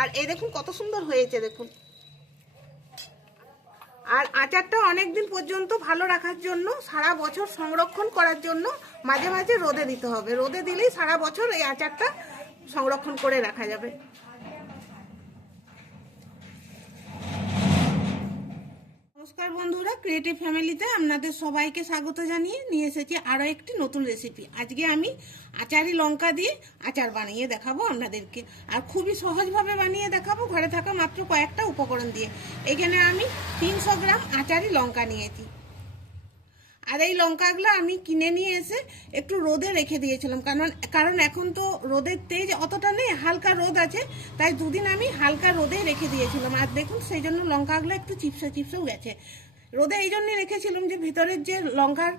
আর এই দেখুন কত সুন্দর হয়েছে দেখুন। আর আচারটা অনেক দিন পর্যন্ত ভালো রাখার জন্য, সারা বছর সংরক্ষণ করার জন্য মাঝে মাঝে রোদে দিতে হবে। রোদে দিলেই সারা বছর এই আচারটা সংরক্ষণ করে রাখা যাবে। নমস্কার বন্ধুরা, ক্রিয়েটিভ ফ্যামিলিতে আপনাদের সবাইকে স্বাগত জানিয়ে নিয়ে এসেছি আরও একটি নতুন রেসিপি। আজকে আমি আচারি লঙ্কা দিয়ে আচার বানিয়ে দেখাবো আপনাদেরকে, আর খুবই সহজভাবে বানিয়ে দেখাবো ঘরে থাকা মাত্র কয়েকটা উপকরণ দিয়ে। এখানে আমি 300 গ্রাম আচারি লঙ্কা নিয়েছি। আর এই লঙ্কাগুলো আমি কিনে নিয়ে এসে একটু রোদে রেখে দিয়েছিলাম, কারণ এখন তো রোদের তেজ অতটা নেই, হালকা রোদ আছে, তাই দুদিন আমি হালকা রোদে রেখে দিয়েছিলাম। আর দেখুন সেই জন্য লঙ্কাগুলো একটু চিপসা চিপসেও গেছে। রোদে এই জন্যই রেখেছিলাম যে ভিতরের যে লঙ্কার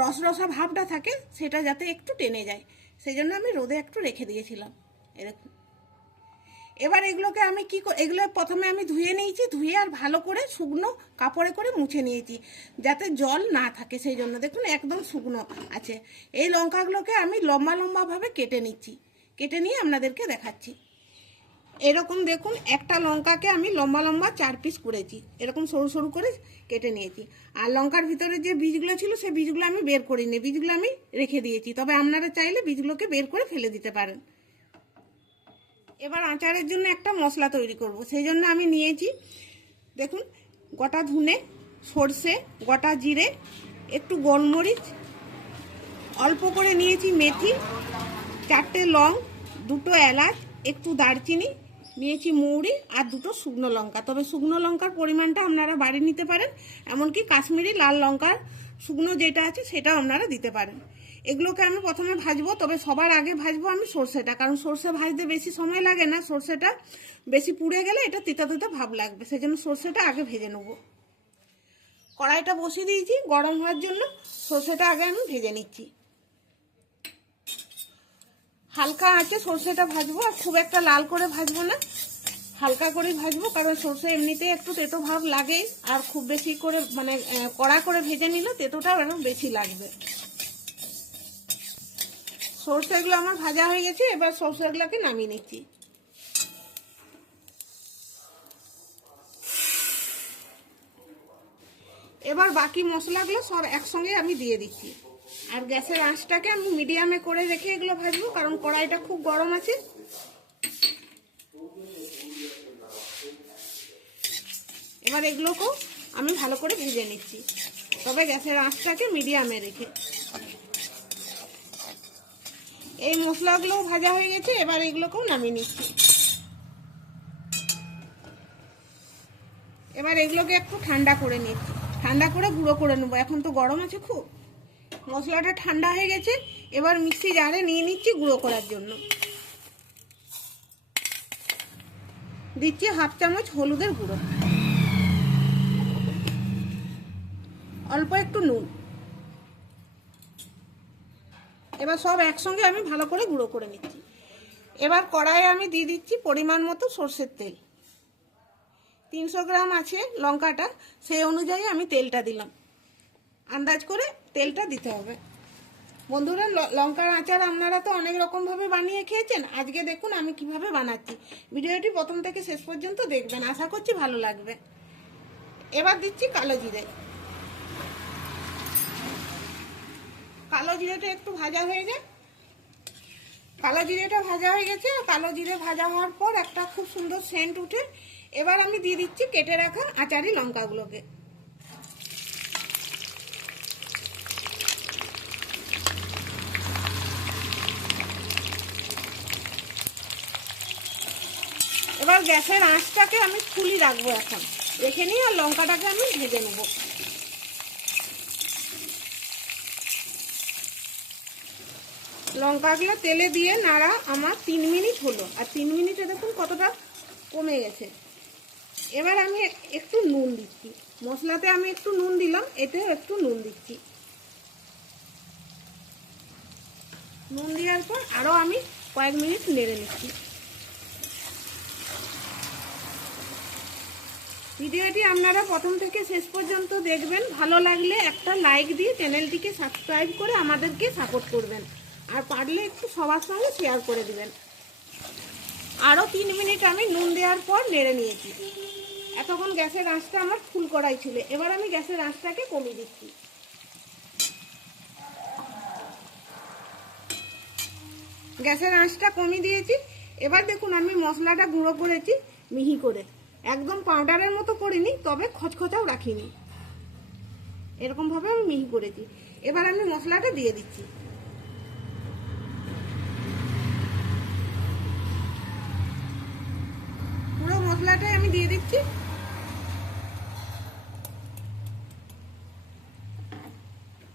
রসরসা ভাবটা থাকে সেটা যাতে একটু টেনে যায়, সেই জন্য আমি রোদে একটু রেখে দিয়েছিলাম। এরকম এবার এগুলোকে আমি এগুলো প্রথমে আমি ধুয়ে নিয়েছি, ধুয়ে আর ভালো করে শুকনো কাপড়ে করে মুছে নিয়েছি যাতে জল না থাকে, সেই জন্য দেখুন একদম শুকনো আছে। এই লঙ্কাগুলোকে আমি লম্বা লম্বাভাবে কেটে নিচ্ছি, কেটে নিয়ে আপনাদেরকে দেখাচ্ছি। এরকম দেখুন একটা লঙ্কাকে আমি লম্বা লম্বা 4 পিস করেছি, এরকম সরু সরু করে কেটে নিয়েছি। আর লঙ্কার ভিতরে যে বীজগুলো ছিল সেই বীজগুলো আমি বের করিনি, বীজগুলো আমি রেখে দিয়েছি, তবে আপনারা চাইলে বীজগুলোকে বের করে ফেলে দিতে পারেন। এবার আচারের জন্য একটা মশলা তৈরি করব, সেই জন্য আমি নিয়েছি দেখুন গোটা ধনে, সর্ষে, গোটা জিরে, একটু গোলমরিচ, অল্প করে নিয়েছি মেথি, 4টে লং, 2টো এলাচ, একটু দারচিনি নিয়েছি, মৌরি আর 2টো শুকনো লঙ্কা। তবে শুকনো লঙ্কার পরিমাণটা আপনারা বাড়িয়ে নিতে পারেন, এমনকি কাশ্মীরি লাল লঙ্কার শুকনো যেটা আছে সেটাও আপনারা দিতে পারেন। এগুলোকে আমি প্রথমে ভাজবো, তবে সবার আগে ভাজবো আমি সর্ষেটা, কারণ সর্ষে ভাজতে বেশি সময় লাগে না, সর্ষেটা বেশি পুড়ে গেলে এটা তিতা তিতা ভাব লাগবে, সেই জন্য সর্ষেটা আগে ভেজে নেব। কড়াইটা বসিয়ে দিয়েছি গরম হওয়ার জন্য, সর্ষেটা আগে আমি ভেজে নিচ্ছি। হালকা আঁচে সর্ষেটা ভাজবো, আর খুব একটা লাল করে ভাজবো না, হালকা করে ভাজবো, কারণ সর্ষে এমনিতেই একটু তেতো ভাব লাগে, আর খুব বেশি করে মানে কড়া করে ভেজে নিলে তেতোটাও একটু বেশি লাগবে। সর্ষেগুলো আমার ভাজা হয়ে গেছে, এবার সর্ষেগুলোকে নামিয়ে নিচ্ছি। এবার বাকি মশলাগুলো সব একসঙ্গে আমি দিয়ে দিচ্ছি, আর গ্যাসের আঁচটাকে আমি মিডিয়ামে করে রেখে এগুলো ভাজবো, কারণ কড়াইটা খুব গরম আছে। এবার এগুলোকেও আমি ভালো করে ভেজে নিচ্ছি, তবে গ্যাসের আঁচটাকে মিডিয়ামে রেখে। এই মশলাগুলোও ভাজা হয়ে গেছে, এবার এগুলোকেও নামিয়ে নিচ্ছি। এবার এগুলোকে একটু ঠান্ডা করে নিচ্ছি, ঠান্ডা করে গুঁড়ো করে নেবো, এখন তো গরম আছে খুব। মশলাটা ঠান্ডা হয়ে গেছে, এবার মিক্সি জারে নিয়ে নিচ্ছি গুঁড়ো করার জন্য। দিচ্ছি 1/2 চামচ হলুদের গুঁড়ো, অল্প একটু নুন। এবার সব একসঙ্গে আমি ভালো করে গুঁড়ো করে নিচ্ছি। এবার কড়াইয়ে আমি দিয়ে দিচ্ছি পরিমাণ মতো সর্ষের তেল। 300 গ্রাম আছে লঙ্কাটা, সেই অনুযায়ী আমি তেলটা দিলাম, আন্দাজ করে তেলটা দিতে হবে। বন্ধুরা, লঙ্কার আচার আপনারা তো অনেক রকমভাবে বানিয়ে খেয়েছেন, আজকে দেখুন আমি কিভাবে বানাচ্ছি। ভিডিওটি প্রথম থেকে শেষ পর্যন্ত দেখবেন, আশা করছি ভালো লাগবে। এবার দিচ্ছি কালো জিরে। কালো জিরেটা একটু ভাজা হয়ে যায়, কালো জিরেটা ভাজা হয়ে গেছে। কালো জিরে ভাজা হওয়ার পর একটা খুব সুন্দর সেন্ট উঠে, এবার আমি দিয়ে দিচ্ছি কেটে রাখা আচারি লঙ্কাগুলোকে। এবার গ্যাসের আঁচটাকে আমি ফুলি রাখবো, এখন রেখে নিয়ে আর লঙ্কাটাকে আমি ভেজে নেব। লঙ্কাগুলো তেলে দিয়ে নাড়া আমার 3 মিনিট হলো, আর 3 মিনিটে দেখুন কতটা কমে গেছে। এবার আমি একটু নুন দিচ্ছি, মশলাতে আমি একটু নুন দিলাম, এতেও একটু নুন দিচ্ছি। নুন দেওয়ার পর আরও আমি কয়েক মিনিট নেড়ে নিচ্ছি। ভিডিওটি আপনারা প্রথম থেকে শেষ পর্যন্ত দেখবেন, ভালো লাগলে একটা লাইক দিয়ে চ্যানেলটিকে সাবস্ক্রাইব করে আমাদেরকে সাপোর্ট করবেন, আর পারলে একটু সবার সঙ্গে শেয়ার করে দিবেন। আরও 3 মিনিট আমি নুন দেওয়ার পর নেড়ে নিয়েছি। এতক্ষণ গ্যাসের আঁচটা আমার ফুল কড়াই ছিল, এবার আমি গ্যাসের আঁচটাকে কমিয়ে দিচ্ছি। গ্যাসের আঁচটা কমিয়ে দিয়েছি। এবার দেখুন আমি মশলাটা গুঁড়ো করেছি মিহি করে, একদম পাউডারের মতো করিনি, তবে খচখচাও রাখিনি, এরকমভাবে আমি মিহি করেছি। এবার আমি মশলাটা দিয়ে দিচ্ছি। পুরো মশলাটাই আমি দিয়ে দিচ্ছি।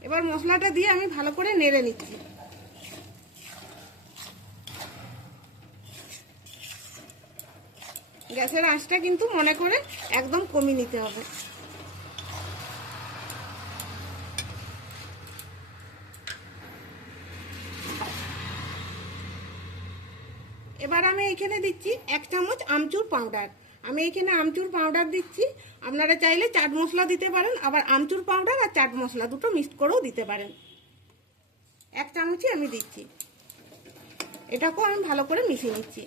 এবার মশলাটা দিয়ে আমি ভালো করে নেড়ে নিচ্ছি। গ্যাসের আঁচটা কিন্তু মনে করে একদম কমিয়ে নিতে হবে। এবার আমি এখানে দিচ্ছি 1 চামচ আমচুর পাউডার। আমি এখানে আমচুর পাউডার দিচ্ছি, আপনারা চাইলে চাট মশলা দিতে পারেন, আবার আমচুর পাউডার আর চাট মশলা দুটো মিক্স করেও দিতে পারেন। 1 চামচই আমি দিচ্ছি। এটাকেও আমি ভালো করে মিশিয়ে নিচ্ছি।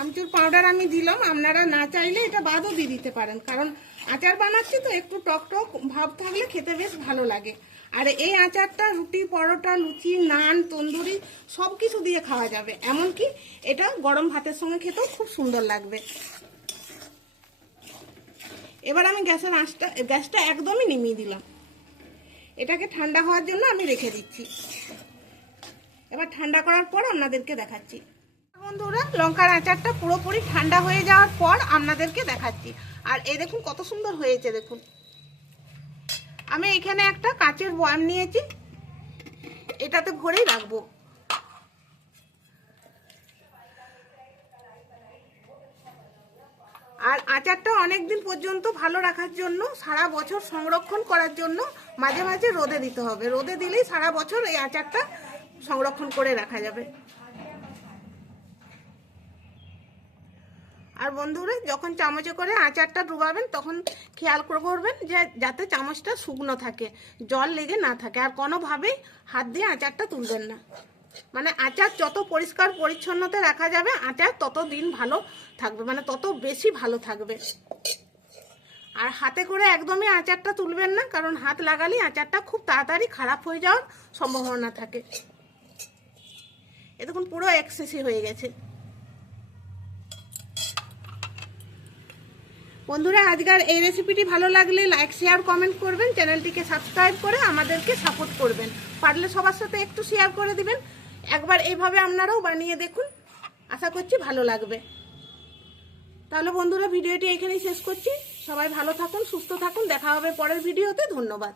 আমচুর পাউডার আমি দিলাম, আপনারা না চাইলে এটা বাদও দিয়ে দিতে পারেন, কারণ আচার বানাচ্ছি তো একটু টক টক ভাব থাকলে খেতে বেশ ভালো লাগে। আর এই আচারটা রুটি, পরোটা, লুচি, নান, তন্দুরি সব কিছু দিয়ে খাওয়া যাবে, এমনকি এটা গরম ভাতের সঙ্গে খেতেও খুব সুন্দর লাগবে। এবার আমি গ্যাসটা একদমই নিমিয়ে দিলাম। এটাকে ঠান্ডা হওয়ার জন্য আমি রেখে দিচ্ছি। এবার ঠান্ডা করার পর আপনাদেরকে দেখাচ্ছি। বন্ধুরা, লঙ্কার আচারটা পুরোপুরি ঠান্ডা হয়ে যাওয়ার পর আপনাদেরকে দেখাচ্ছি। আর এই দেখুন কত সুন্দর হয়েছে, দেখুন। আমি এখানে একটা কাঁচের বয়াম নিয়েছি, এটাতে ভরেই রাখবো। আর আচারটা অনেক দিন পর্যন্ত ভালো রাখার জন্য, সারা বছর সংরক্ষণ করার জন্য মাঝে মাঝে রোদে দিতে হবে। রোদে দিলেই সারা বছর এই আচারটা সংরক্ষণ করে রাখা যাবে। আর বন্ধুরা, যখন চামচে করে আচারটা ডুবাবেন তখন খেয়াল করবেন যে যাতে চামচটা শুকনো থাকে, জল লেগে না থাকে। আর কোনোভাবেই হাত দিয়ে আচারটা তুলবেন না। মানে আচার যত পরিষ্কার পরিচ্ছন্নতা রাখা যাবে, আচার তত দিন ভালো থাকবে, মানে তত বেশি ভালো থাকবে। আর হাতে করে একদমই আচারটা তুলবেন না, কারণ হাত লাগালেই আচারটা খুব তাড়াতাড়ি খারাপ হয়ে যাওয়ার সম্ভাবনা থাকে। এ দেখুন পুরো এক্সেসি হয়ে গেছে। বন্ধুরা, আজকের এই রেসিপিটি ভালো লাগলে লাইক, শেয়ার, কমেন্ট করবেন। চ্যানেলটিকে সাবস্ক্রাইব করে আমাদেরকে সাপোর্ট করবেন। পারলে সবার সাথে একটু শেয়ার করে দিবেন। একবার এইভাবে আপনারাও বানিয়ে দেখুন, আশা করছি ভালো লাগবে। তাহলে বন্ধুরা, ভিডিওটি এখানেই শেষ করছি। সবাই ভালো থাকুন, সুস্থ থাকুন। দেখা হবে পরের ভিডিওতে। ধন্যবাদ।